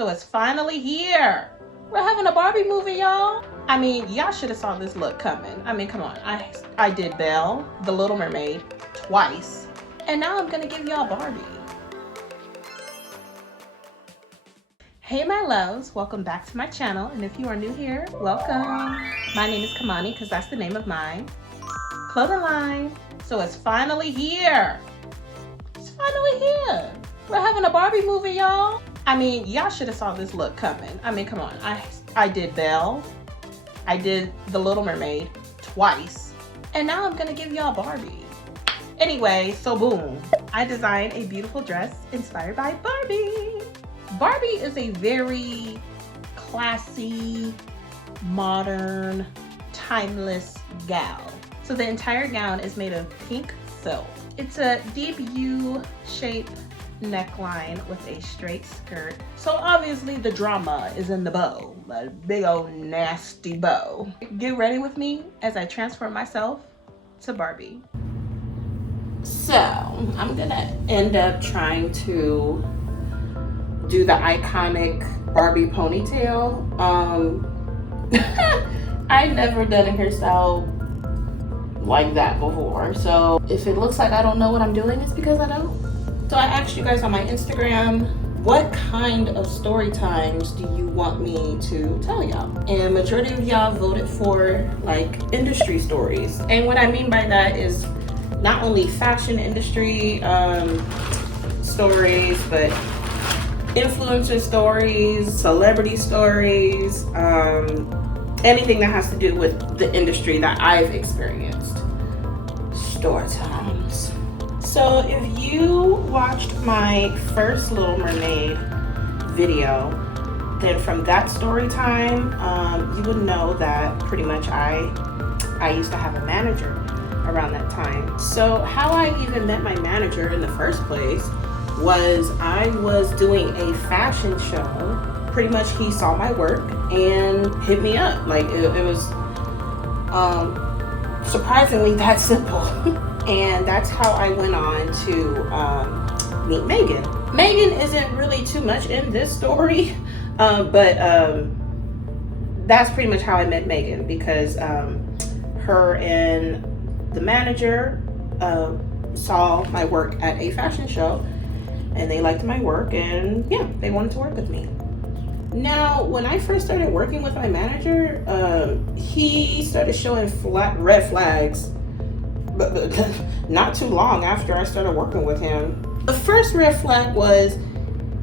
So it's finally here. We're having a Barbie movie, y'all. I mean, y'all should have saw this look coming. I mean, come on. I did Belle, the Little Mermaid, twice. And now I'm gonna give y'all Barbie. Hey my loves, welcome back to my channel. And if you are new here, welcome. My name is Kamoni, because that's the name of my clothing line. So it's finally here. It's finally here. We're having a Barbie movie, y'all. I mean, y'all should have saw this look coming. I mean, come on. I did Belle. I did the Little Mermaid twice. And now I'm gonna give y'all Barbie. Anyway, so boom. I designed a beautiful dress inspired by Barbie. Barbie is a very classy, modern, timeless gal. So the entire gown is made of pink silk. It's a deep U-shaped neckline with a straight skirt. So obviously the drama is in the bow, a big old nasty bow. Get ready with me as I transform myself to Barbie. So I'm gonna end up trying to do the iconic Barbie ponytail. I've never done a hairstyle like that before. So if it looks like I don't know what I'm doing, it's because I don't. So I asked you guys on my Instagram, what kind of story times do you want me to tell y'all? And majority of y'all voted for like industry stories. And what I mean by that is not only fashion industry stories, but influencer stories, celebrity stories, anything that has to do with the industry that I've experienced. Story times. So if you watched my first Little Mermaid video, then from that story time, you would know that pretty much I used to have a manager around that time. So how I even met my manager in the first place was I was doing a fashion show. Pretty much he saw my work and hit me up. Like it was surprisingly that simple. And that's how I went on to meet Megan. Megan isn't really too much in this story, but that's pretty much how I met Megan, because her and the manager saw my work at a fashion show and they liked my work, and yeah, they wanted to work with me. Now, when I first started working with my manager, he started showing red flags, but not too long after I started working with him. The first red flag was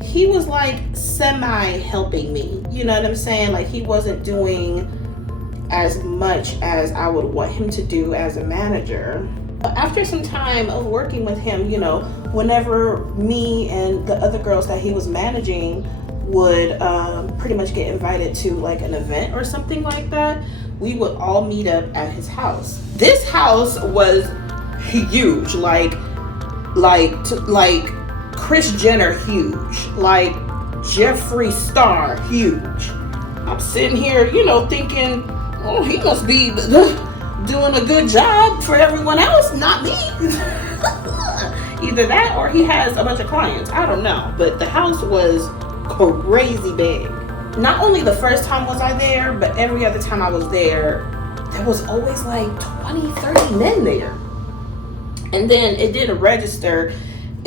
he was like semi-helping me. You know what I'm saying? Like he wasn't doing as much as I would want him to do as a manager. After some time of working with him, you know, whenever me and the other girls that he was managing would pretty much get invited to like an event or something like that, we would all meet up at his house. This house was huge, like Kris Jenner huge, like Jeffree Star huge. I'm sitting here, you know, thinking, oh, he must be doing a good job for everyone else, not me. Either that or he has a bunch of clients. I don't know. But the house was crazy big. Not only the first time was I there, but every other time I was there, there was always like 20, 30 men there. And then it didn't register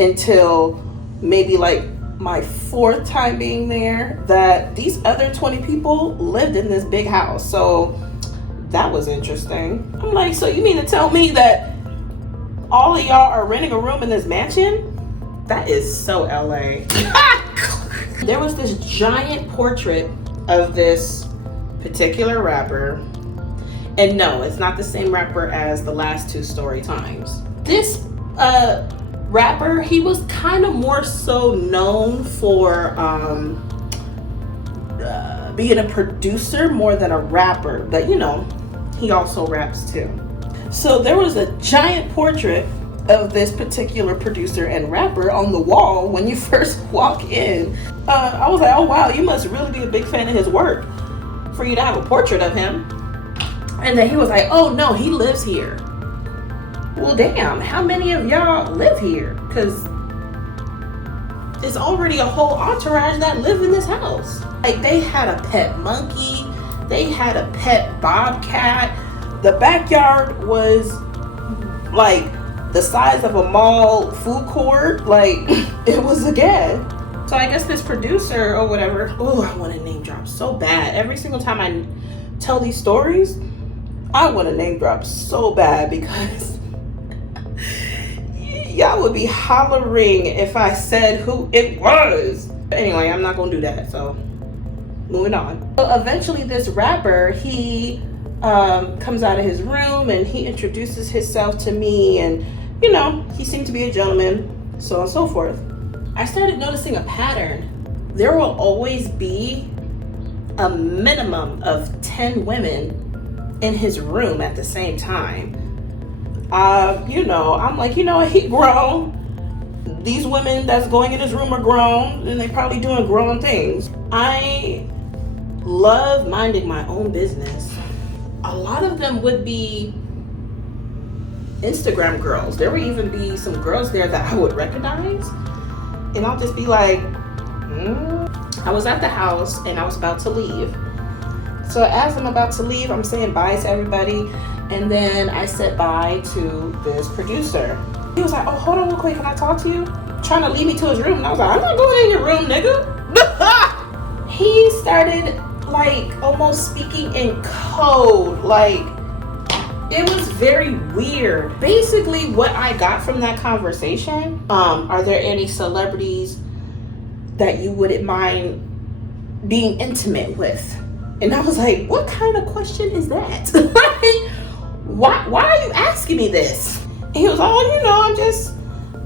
until maybe like my fourth time being there that these other 20 people lived in this big house. So that was interesting. I'm like, so you mean to tell me that all of y'all are renting a room in this mansion? That is so LA. There was this giant portrait of this particular rapper. And no, it's not the same rapper as the last two story times. This rapper, he was kind of more so known for being a producer more than a rapper, but you know, he also raps too. So there was a giant portrait of this particular producer and rapper on the wall when you first walk in. I was like, oh wow, you must really be a big fan of his work for you to have a portrait of him. And then he was like, oh no, he lives here. Well damn, how many of y'all live here? Because is already a whole entourage that live in this house. Like, they had a pet monkey, they had a pet bobcat. The backyard was like the size of a mall food court. Like, it was a gag. So I guess this producer or whatever, oh, I want to name drop so bad. Every single time I tell these stories, I want to name drop so bad because y'all would be hollering if I said who it was. Anyway, I'm not gonna do that, so moving on. So eventually this rapper, he comes out of his room and he introduces himself to me, and you know, he seemed to be a gentleman, so on and so forth. I started noticing a pattern. There will always be a minimum of 10 women in his room at the same time. You know, I'm like, you know what, he grown. These women that's going in his room are grown, and they probably doing grown things. I love minding my own business. A lot of them would be Instagram girls. There would even be some girls there that I would recognize, and I'll just be like, I was at the house and I was about to leave. So as I'm about to leave, I'm saying bye to everybody, and then I said bye to this producer. He was like, oh, hold on real quick, can I talk to you? Trying to lead me to his room, and I was like, I'm not going in your room, nigga. He started like almost speaking in code. Like, it was very weird. Basically, what I got from that conversation, are there any celebrities that you wouldn't mind being intimate with? And I was like, what kind of question is that? Like, why are you asking me this? And he was like, oh, you know,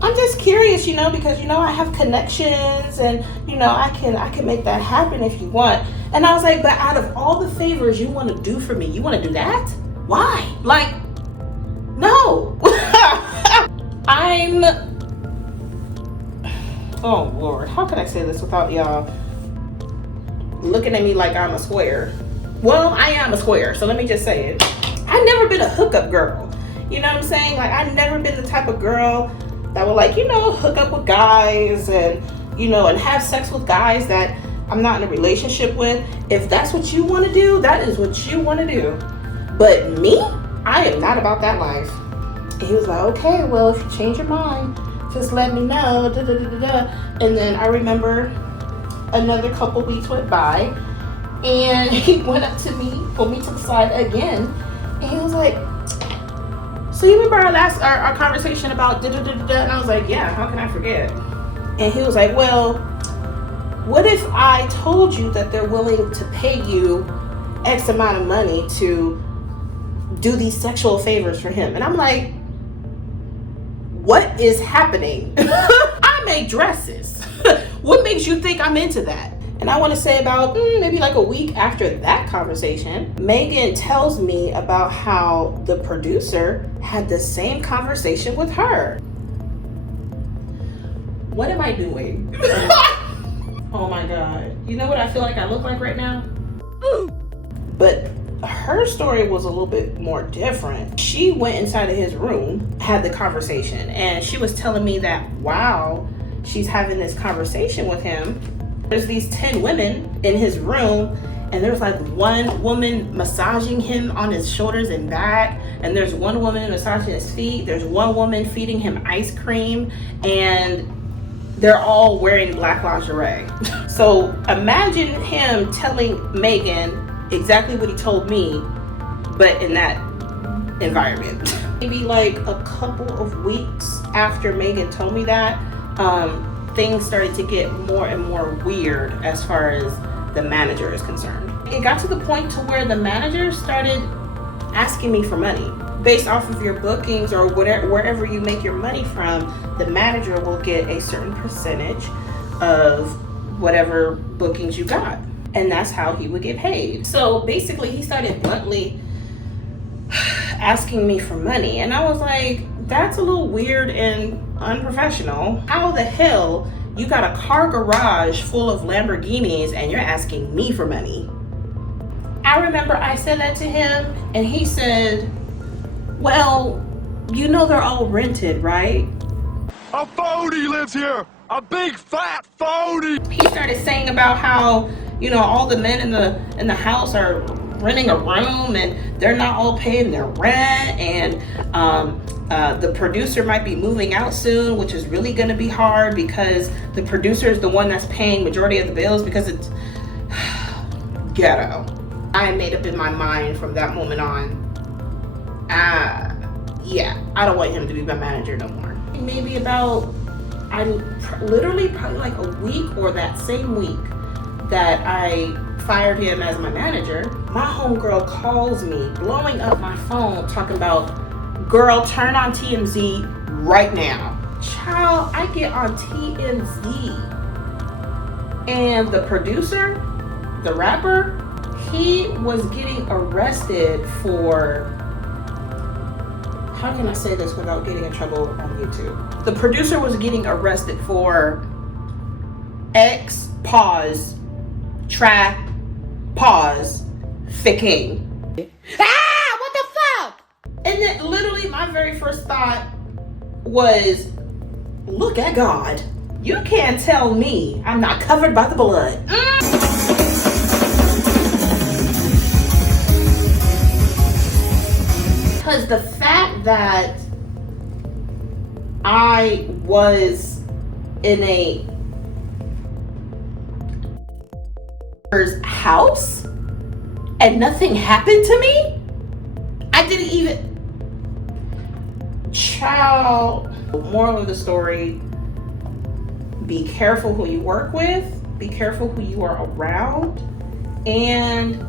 I'm just curious, you know, because, you know, I have connections, and, you know, I can make that happen if you want. And I was like, but out of all the favors you want to do for me, you want to do that? Why? Like, no. Oh Lord, how can I say this without y'all looking at me like I'm a square? Well, I am a square, so let me just say it. I've never been a hookup girl. You know what I'm saying? Like, I've never been the type of girl that would, like, you know, hook up with guys and, you know, and have sex with guys that I'm not in a relationship with. If that's what you want to do, that is what you want to do. But me, I am not about that life. And he was like, okay, well, if you change your mind, just let me know. Da, da, da, da, da. And then I remember another couple weeks went by, and he went up to me, pulled me to the side again, and he was like, so you remember our conversation about da da da da? And I was like, yeah, how can I forget? And he was like, well, what if I told you that they're willing to pay you X amount of money to do these sexual favors for him? And I'm like, what is happening? I make dresses. What makes you think I'm into that? And I want to say about maybe like a week after that conversation, Megan tells me about how the producer had the same conversation with her. What am I doing? Oh my God. You know what I feel like I look like right now? But her story was a little bit more different. She went inside of his room, had the conversation, and she was telling me that while she's having this conversation with him, there's these 10 women in his room, and there's like one woman massaging him on his shoulders and back, and there's one woman massaging his feet, there's one woman feeding him ice cream, and they're all wearing black lingerie. So imagine him telling Megan exactly what he told me, but in that environment. Maybe like a couple of weeks after Megan told me that, things started to get more and more weird as far as the manager is concerned. It got to the point to where the manager started asking me for money. Based off of your bookings or whatever, wherever you make your money from, the manager will get a certain percentage of whatever bookings you got. And that's how he would get paid. So basically he started bluntly asking me for money. And I was like, that's a little weird and unprofessional. How the hell you got a car garage full of Lamborghinis and you're asking me for money? I remember I said that to him, and he said, well, you know they're all rented, right? A phony lives here. A big fat phony! He started saying about how, you know, all the men in the house are renting a room and they're not all paying their rent, and the producer might be moving out soon, which is really going to be hard because the producer is the one that's paying majority of the bills because it's ghetto. I made up in my mind from that moment on, yeah, I don't want him to be my manager no more. Maybe about, literally probably like a week or that same week that I fired him as my manager, my homegirl calls me, blowing up my phone, talking about, girl, turn on TMZ right now. Child, I get on TMZ, and the producer, the rapper, he was getting arrested for, how can I say this without getting in trouble on YouTube? The producer was getting arrested for ficking. What the fuck? And then literally my very first thought was, look at God. You can't tell me I'm not covered by the blood. Because the fact that I was in a house and nothing happened to me, I didn't even, child. The moral of the story, be careful who you work with, be careful who you are around, and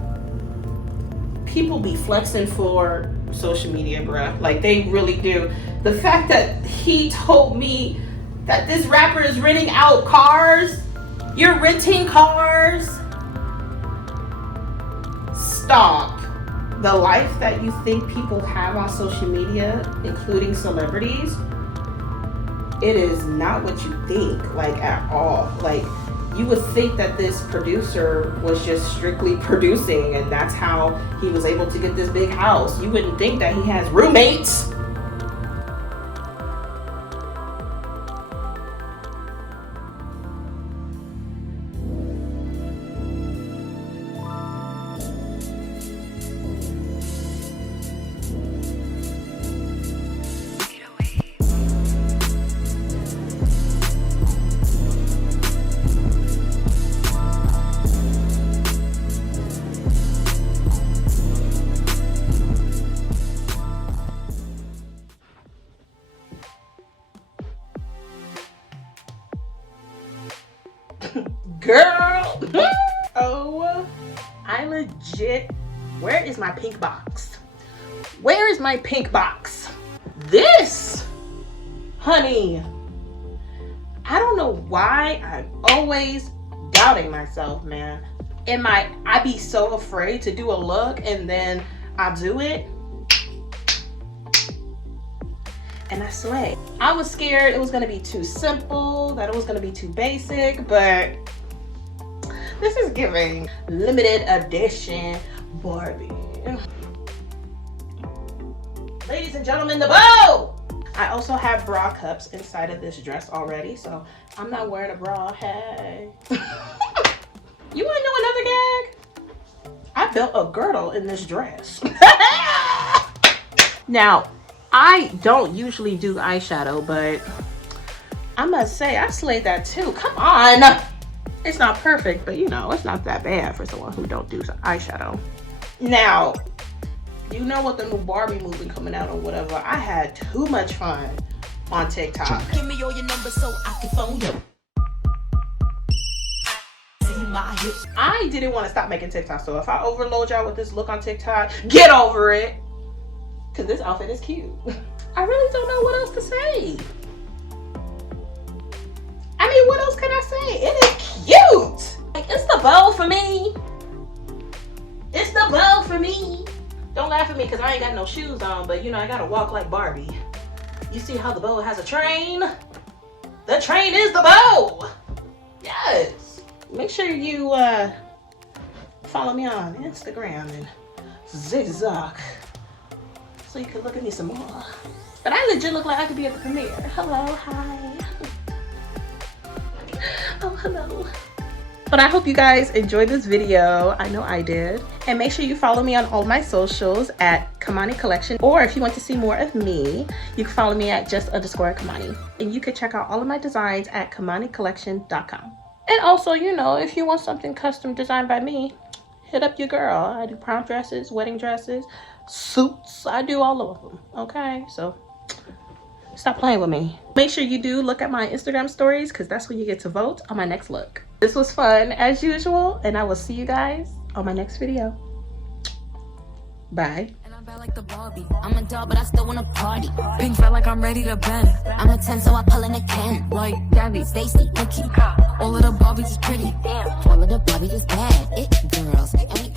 people be flexing for social media, bruh. Like, they really do. The fact that he told me that this rapper is renting out cars, you're renting cars. Stop. The life that you think people have on social media, including celebrities, it is not what you think, like, at all. Like, you would think that this producer was just strictly producing and that's how he was able to get this big house. You wouldn't think that he has roommates. Girl, oh, I legit, where is my pink box? Where is my pink box? This, honey, I don't know why I'm always doubting myself, man. I be so afraid to do a look and then I do it and I slay. I was scared it was gonna be too simple, that it was gonna be too basic, but this is giving limited edition Barbie. Ladies and gentlemen, the bow! I also have bra cups inside of this dress already, so I'm not wearing a bra, hey. You wanna know another gag? I built a girdle in this dress. Now, I don't usually do eyeshadow, but I must say I slayed that too. Come on. It's not perfect, but you know, it's not that bad for someone who don't do eyeshadow. Now, you know what, the new Barbie movie coming out or whatever, I had too much fun on TikTok. Give me all your numbers so I can phone you. I didn't want to stop making TikTok, so if I overload y'all with this look on TikTok, get over it. Because this outfit is cute. I really don't know what else to say. I mean, what else can I say? It is cute. Like, it's the bow for me. It's the bow for me. Don't laugh at me because I ain't got no shoes on, but you know, I gotta walk like Barbie. You see how the bow has a train? The train is the bow. Yes. Make sure you follow me on Instagram and zigzag so you can look at me some more. But I legit look like I could be at the premiere. Hello, hi. Oh, hello. But I hope you guys enjoyed this video. I know I did. And make sure you follow me on all my socials at Kamoni Collection. Or if you want to see more of me, you can follow me at just_Kamoni. And you can check out all of my designs at KamoniCollection.com. And also, you know, if you want something custom designed by me, hit up your girl. I do prom dresses, wedding dresses, suits. I do all of them. Okay, so stop playing with me. Make sure you do look at my Instagram stories because that's when you get to vote on my next look. This was fun as usual, and I will see you guys on my next video. Bye. And I'm bad like the Barbie. I'm a doll, but I still wanna party. Pink felt like I'm ready to bend. I'm a 10, so I pull in a can. Like Gabby, Stacy, Nikki. All of the Barbies is pretty. Damn. All of the Barbies is bad. It girls. And we